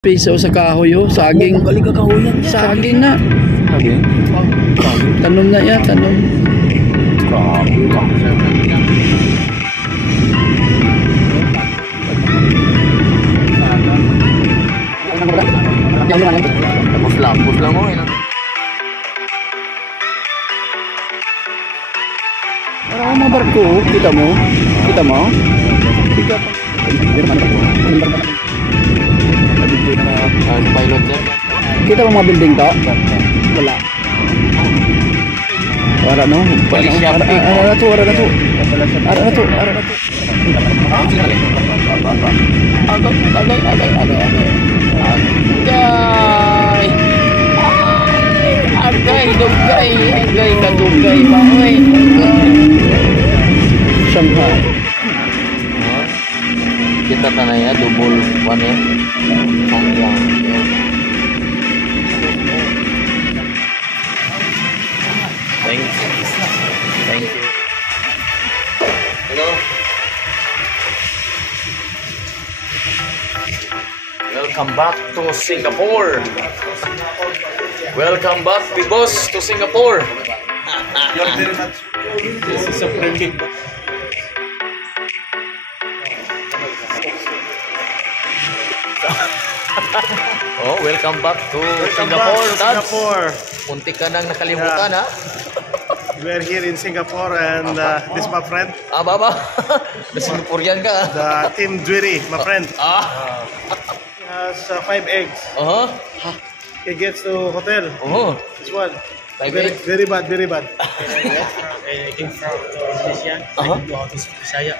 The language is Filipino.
Piso sa kahoy oh, saging. Galing ka kahoy yan. Saging na. Saging? Tanom na yan, tanom. Grabe lang. Bus lang mo eh. Parang mga barko, kita mo? Kita mo? Kita mo? Pilot yan. Kita mo mga building to? Wala. Ara no? Ara na to. Agay, kadugay pa oy. Shanghai. Kita tanahnya double one ya. Thank you. Hello. Welcome back to Singapore. Welcome back, big boss, to Singapore. You're very much. This is a pretty. Oh, welcome back to Singapore, Dad. Singapore. Muntik ka nang nakalimutan, ha? We are here in Singapore and this is my friend. Ah, baba. The Singaporean ka. The Team Dwiri, my friend. He has 5 eggs. He gets to hotel. This one. Very bad. I came from Indonesia. I go to Bisaya.